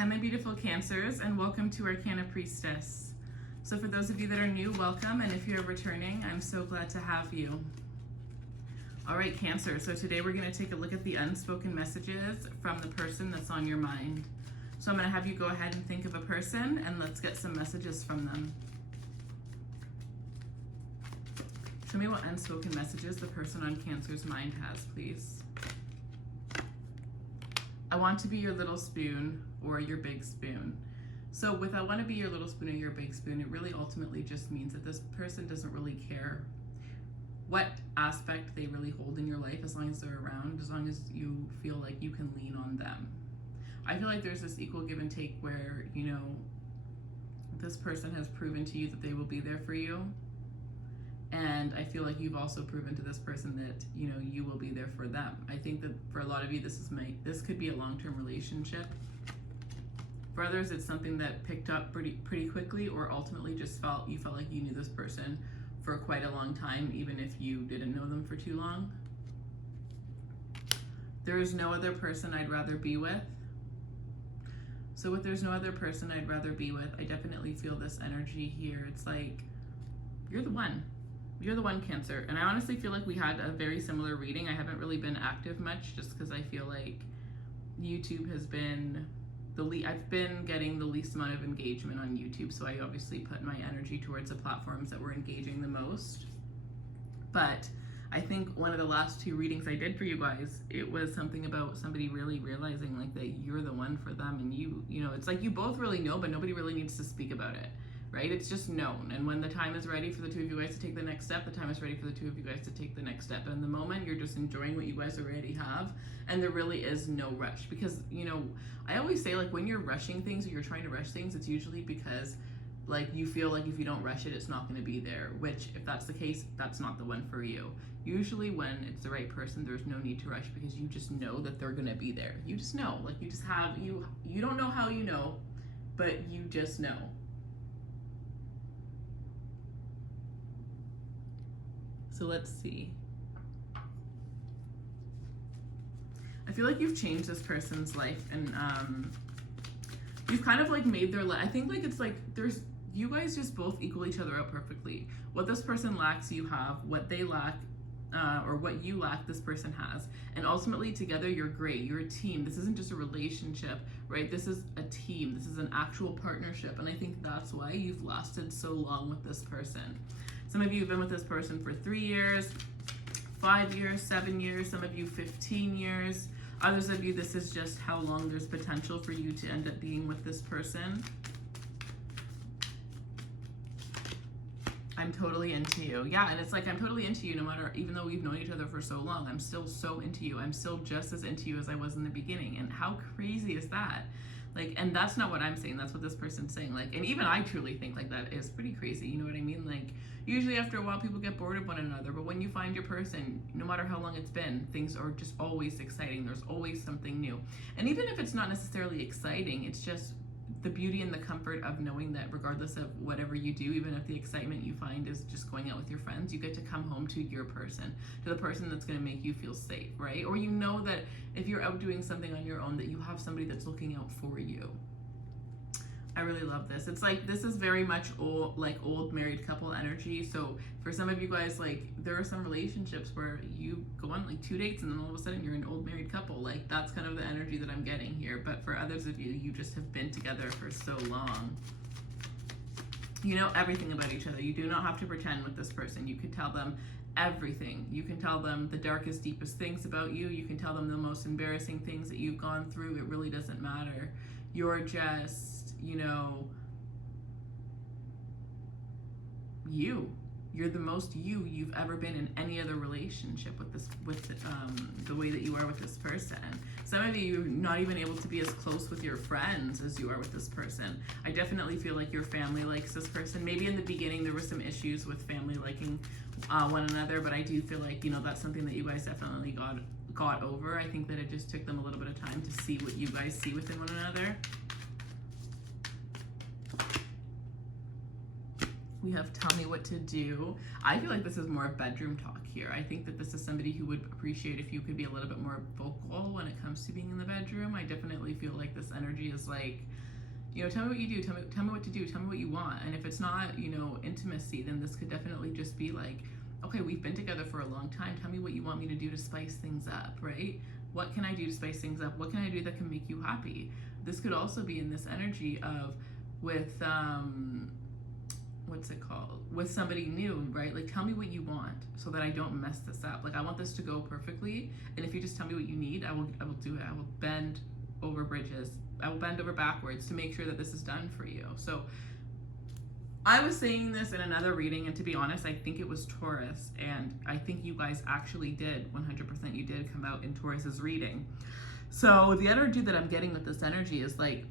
Hi my beautiful Cancers, and welcome to Arcana Priestess. So for those of you that are new, welcome, and if you're returning, I'm so glad to have you. Alright Cancer, so today we're going to take a look at the unspoken messages from the person that's on your mind. So I'm going to have you go ahead and think of a person, and let's get some messages from them. Show me what unspoken messages the person on Cancer's mind has, please. I want to be your little spoon or your big spoon. So with I want to be your little spoon or your big spoon, it really ultimately just means that this person doesn't really care what aspect they really hold in your life, as long as they're around, as long as you feel like you can lean on them. I feel like there's this equal give and take where, you know, this person has proven to you that they will be there for you. And I feel like you've also proven to this person that, you know, you will be there for them. I think that for a lot of you, this could be a long-term relationship. For others, it's something that picked up pretty quickly, or ultimately just you felt like you knew this person for quite a long time, even if you didn't know them for too long. There is no other person I'd rather be with. So with there's no other person I'd rather be with, I definitely feel this energy here. It's like, you're the one. You're the one, Cancer. And I honestly feel like we had a very similar reading. I haven't really been active much just because I feel like YouTube has been I've been getting the least amount of engagement on YouTube. So I obviously put my energy towards the platforms that were engaging the most. But I think one of the last two readings I did for you guys, it was something about somebody really realizing like that you're the one for them, and you know, it's like you both really know, but nobody really needs to speak about it. Right? It's just known. And when the time is ready for the two of you guys to take the next step, the time is ready for the two of you guys to take the next step. And in the moment, you're just enjoying what you guys already have. And there really is no rush. Because, you know, I always say, like, when you're rushing things or you're trying to rush things, it's usually because, like, you feel like if you don't rush it, it's not going to be there. Which, if that's the case, that's not the one for you. Usually when it's the right person, there's no need to rush because you just know that they're going to be there. You just know. Like, you just have, you don't know how you know, but you just know. So let's see. I feel like you've changed this person's life, and you've kind of like made their life. I think like it's like you guys just both equal each other out perfectly. What this person lacks, you have. What they lack, or what you lack, this person has. And ultimately together you're great. You're a team. This isn't just a relationship, right? This is a team. This is an actual partnership. And I think that's why you've lasted so long with this person. Some of you have been with this person for 3 years, 5 years, 7 years, some of you 15 years. Others of you, this is just how long there's potential for you to end up being with this person. I'm totally into you. Yeah, and it's like I'm totally into you no matter, even though we've known each other for so long, I'm still so into you. I'm still just as into you as I was in the beginning. And how crazy is that? Like, and that's not what I'm saying, that's what this person's saying. Like, and even I truly think like that is pretty crazy, you know what I mean? Like, usually after a while people get bored of one another, but when you find your person, no matter how long it's been, things are just always exciting. There's always something new. And even if it's not necessarily exciting, it's just the beauty and the comfort of knowing that regardless of whatever you do, even if the excitement you find is just going out with your friends, you get to come home to your person, to the person that's going to make you feel safe, right? Or you know that if you're out doing something on your own, that you have somebody that's looking out for you. I really love this. It's like, this is very much old married couple energy. So for some of you guys, like, there are some relationships where you go on like 2 dates and then all of a sudden you're an old married couple. Like, that's kind of the energy that I'm getting here. But for others of you, you just have been together for so long. You know everything about each other. You do not have to pretend with this person. You can tell them everything. You can tell them the darkest, deepest things about you. You can tell them the most embarrassing things that you've gone through. It really doesn't matter. You're just, you know, you're the most you've ever been in any other relationship with the way that you are with this person. Some of you are not even able to be as close with your friends as you are with this person. I definitely feel like your family likes this person. Maybe in the beginning there were some issues with family liking one another, but I do feel like, you know, that's something that you guys definitely got over. I think that it just took them a little bit of time to see what you guys see within one another. We have tell me what to do. I feel like this is more bedroom talk here. I think that this is somebody who would appreciate if you could be a little bit more vocal when it comes to being in the bedroom. I definitely feel like this energy is like, you know, tell me what you do, tell me what to do, tell me what you want. And if it's not, you know, intimacy, then this could definitely just be like, okay, we've been together for a long time. Tell me what you want me to do to spice things up, right? What can I do to spice things up? What can I do that can make you happy? This could also be in this energy of with, what's it called? With somebody new, right? Like, tell me what you want so that I don't mess this up. Like, I want this to go perfectly. And if you just tell me what you need, I will do it. I will bend over bridges. I will bend over backwards to make sure that this is done for you. So I was saying this in another reading, and to be honest, I think it was Taurus, and I think you guys actually did, 100% you did come out in Taurus's reading. So the energy that I'm getting with this energy is like,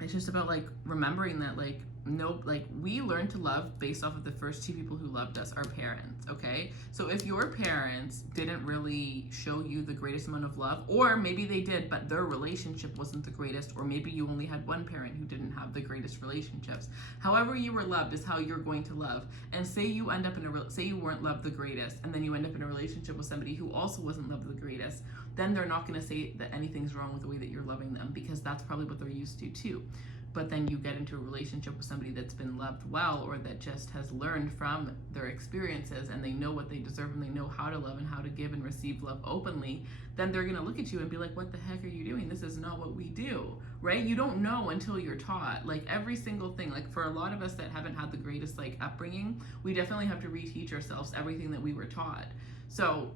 it's just about like remembering that like, no, like we learn to love based off of the first two people who loved us, our parents, okay? So if your parents didn't really show you the greatest amount of love, or maybe they did, but their relationship wasn't the greatest, or maybe you only had one parent who didn't have the greatest relationships. However you were loved is how you're going to love. And say you end up in say you weren't loved the greatest, and then you end up in a relationship with somebody who also wasn't loved the greatest, then they're not going to say that anything's wrong with the way that you're loving them, because that's probably what they're used to too. But then you get into a relationship with somebody that's been loved well, or that just has learned from their experiences, and they know what they deserve, and they know how to love and how to give and receive love openly, then they're gonna look at you and be like, what the heck are you doing? This is not what we do, right? You don't know until you're taught. Like every single thing, like for a lot of us that haven't had the greatest like upbringing, we definitely have to reteach ourselves everything that we were taught. So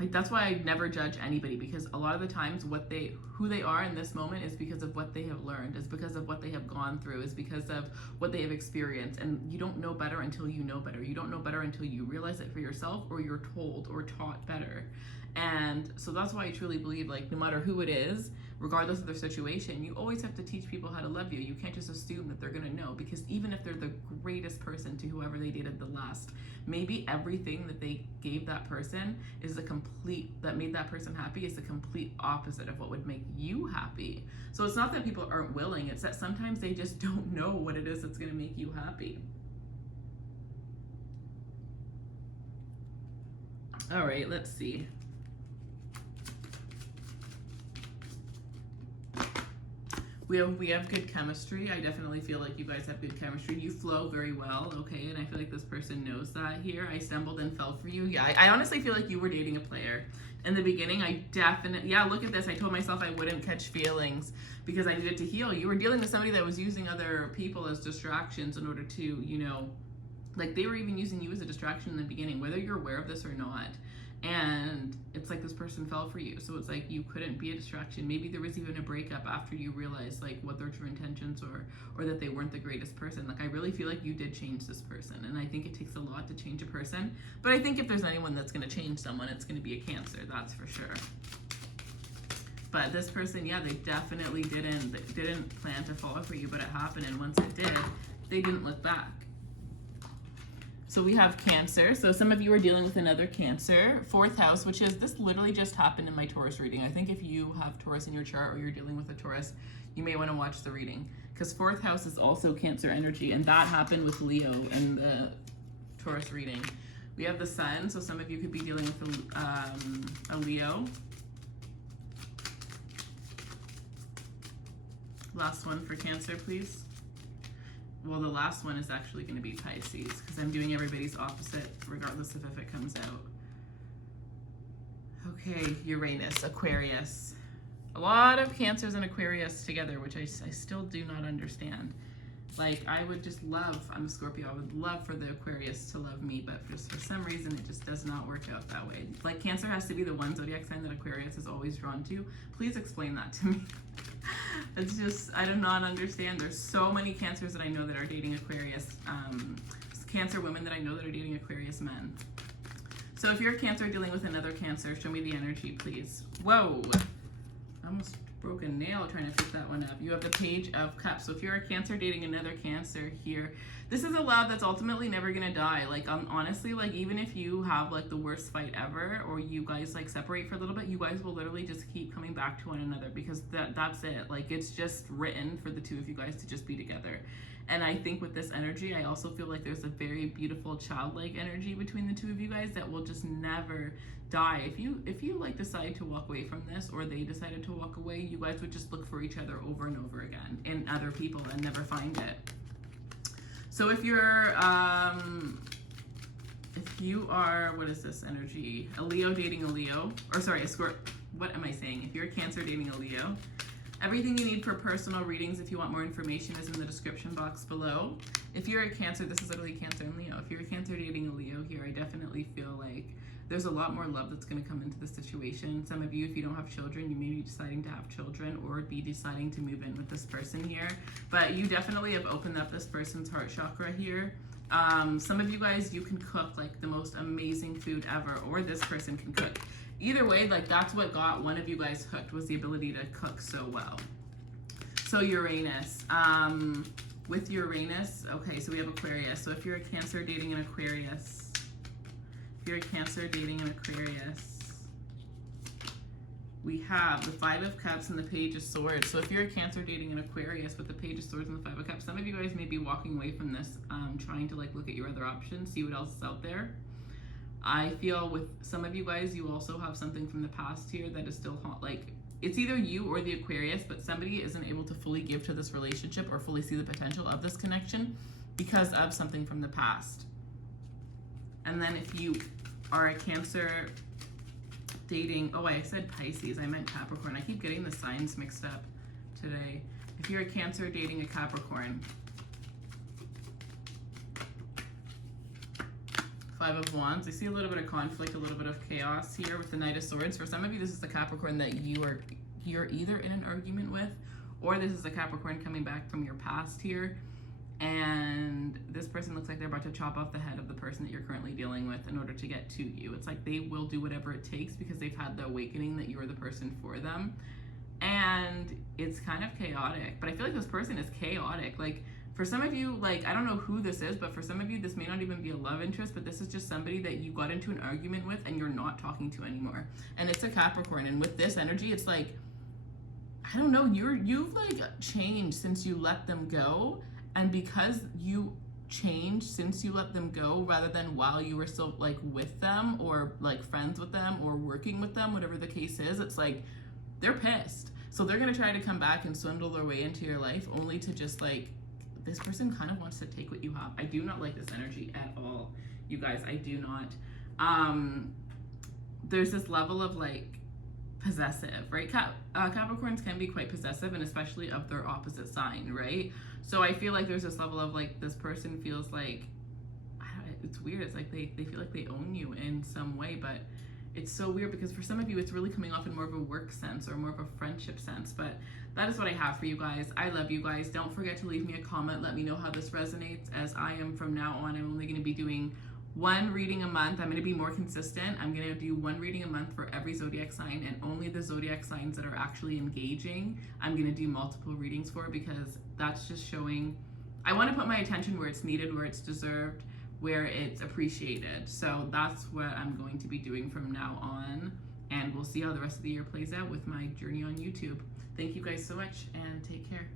like that's why I never judge anybody, because a lot of the times who they are in this moment is because of what they have learned, is because of what they have gone through, is because of what they have experienced. And you don't know better until you know better. You don't know better until you realize it for yourself, or you're told or taught better. And so that's why I truly believe, like, no matter who it is, regardless of their situation, you always have to teach people how to love you. You can't just assume that they're gonna know, because even if they're the greatest person to whoever they dated the last, maybe everything that they gave that person is that made that person happy is the complete opposite of what would make you happy. So it's not that people aren't willing, it's that sometimes they just don't know what it is that's gonna make you happy. All right, let's see. We have good chemistry. I definitely feel like you guys have good chemistry. You flow very well, okay? And I feel like this person knows that here. I stumbled and fell for you. Yeah, I honestly feel like you were dating a player. In the beginning, yeah, look at this. I told myself I wouldn't catch feelings because I needed to heal. You were dealing with somebody that was using other people as distractions in order to, you know, like they were even using you as a distraction in the beginning, whether you're aware of this or not. And it's like this person fell for you. So it's like you couldn't be a distraction. Maybe there was even a breakup after you realized like what their true intentions or that they weren't the greatest person. Like I really feel like you did change this person. And I think it takes a lot to change a person. But I think if there's anyone that's going to change someone, it's going to be a Cancer. That's for sure. But this person, yeah, they definitely didn't plan to fall for you, but it happened. And once it did, they didn't look back. So we have Cancer. So some of you are dealing with another Cancer. 4th house, which is, this literally just happened in my Taurus reading. I think if you have Taurus in your chart or you're dealing with a Taurus, you may want to watch the reading. Because 4th house is also Cancer energy, and that happened with Leo in the Taurus reading. We have the Sun, so some of you could be dealing with a Leo. Last one for Cancer, please. Well, the last one is actually going to be Pisces, because I'm doing everybody's opposite, regardless of if it comes out. Okay, Uranus, Aquarius. A lot of Cancers and Aquarius together, which I still do not understand. Like, I would just love, I'm a Scorpio, I would love for the Aquarius to love me, but just for some reason, it just does not work out that way. Like, Cancer has to be the one zodiac sign that Aquarius is always drawn to. Please explain that to me. It's just, I do not understand. There's so many Cancers that I know that are dating Aquarius, Cancer women that I know that are dating Aquarius men. So if you're a Cancer dealing with another Cancer, show me the energy, please. Whoa, I almost broken nail trying to pick that one up. You have the Page of Cups. So if you're a Cancer dating another Cancer here, this is a love that's ultimately never gonna die. Like, honestly, like, even if you have like the worst fight ever, or you guys like separate for a little bit, you guys will literally just keep coming back to one another, because that's it. Like, it's just written for the two of you guys to just be together. And I think with this energy, I also feel like there's a very beautiful childlike energy between the two of you guys that will just never die. If you like decide to walk away from this, or they decided to walk away, you guys would just look for each other over and over again in other people and never find it. So if you are, what is this energy? A Leo dating a Leo, or sorry, a Scorpio. What am I saying? If you're a Cancer dating a Leo, everything you need for personal readings, if you want more information, is in the description box below. If you're a Cancer, this is literally Cancer and Leo. If you're a Cancer dating a Leo here, I definitely feel like there's a lot more love that's going to come into the situation. Some of you, if you don't have children, you may be deciding to have children, or be deciding to move in with this person here. But you definitely have opened up this person's heart chakra here. Some of you guys, you can cook like the most amazing food ever, or this person can cook. Either way, like, that's what got one of you guys hooked, was the ability to cook so well. So Uranus, with Uranus, okay, so we have Aquarius. So if you're a Cancer dating an Aquarius, if you're a Cancer dating an Aquarius, we have the Five of Cups and the Page of Swords. So if you're a Cancer dating an Aquarius with the Page of Swords and the Five of Cups, some of you guys may be walking away from this, trying to like look at your other options, see what else is out there. I feel with some of you guys, you also have something from the past here that is still hot. Like, it's either you or the Aquarius, but somebody isn't able to fully give to this relationship or fully see the potential of this connection because of something from the past. And then if you are a Cancer dating, oh, I said Pisces, I meant Capricorn. I keep getting the signs mixed up today. If you're a Cancer dating a Capricorn, Five of Wands. I see a little bit of conflict, a little bit of chaos here with the Knight of Swords. For some of you, this is the Capricorn that you're either in an argument with, or this is the Capricorn coming back from your past here. And this person looks like they're about to chop off the head of the person that you're currently dealing with in order to get to you. It's like they will do whatever it takes because they've had the awakening that you are the person for them. And it's kind of chaotic, but I feel like this person is chaotic. Like, for some of you, like, I don't know who this is, but for some of you, this may not even be a love interest, but this is just somebody that you got into an argument with and you're not talking to anymore. And it's a Capricorn. And with this energy, it's like, I don't know, you've like changed since you let them go. And because you changed since you let them go, rather than while you were still like with them, or like friends with them, or working with them, whatever the case is, it's like they're pissed. So they're gonna try to come back and swindle their way into your life, only to just like, this person kind of wants to take what you have. I do not like this energy at all, you guys. I do not. There's this level of like possessive, right? Capricorns can be quite possessive, and especially of their opposite sign, right? So I feel like there's this level of like, this person feels like, it's weird. It's like they feel like they own you in some way, but it's so weird because for some of you, it's really coming off in more of a work sense or more of a friendship sense. But that is what I have for you guys. I love you guys. Don't forget to leave me a comment. Let me know how this resonates, as I am from now on. I'm only going to be doing one reading a month. I'm going to be more consistent. I'm going to do one reading a month for every zodiac sign, and only the zodiac signs that are actually engaging, I'm going to do multiple readings for, because that's just showing, I want to put my attention where it's needed, where it's deserved, where it's appreciated. So that's what I'm going to be doing from now on, and we'll see how the rest of the year plays out with my journey on YouTube. Thank you guys so much, and take care.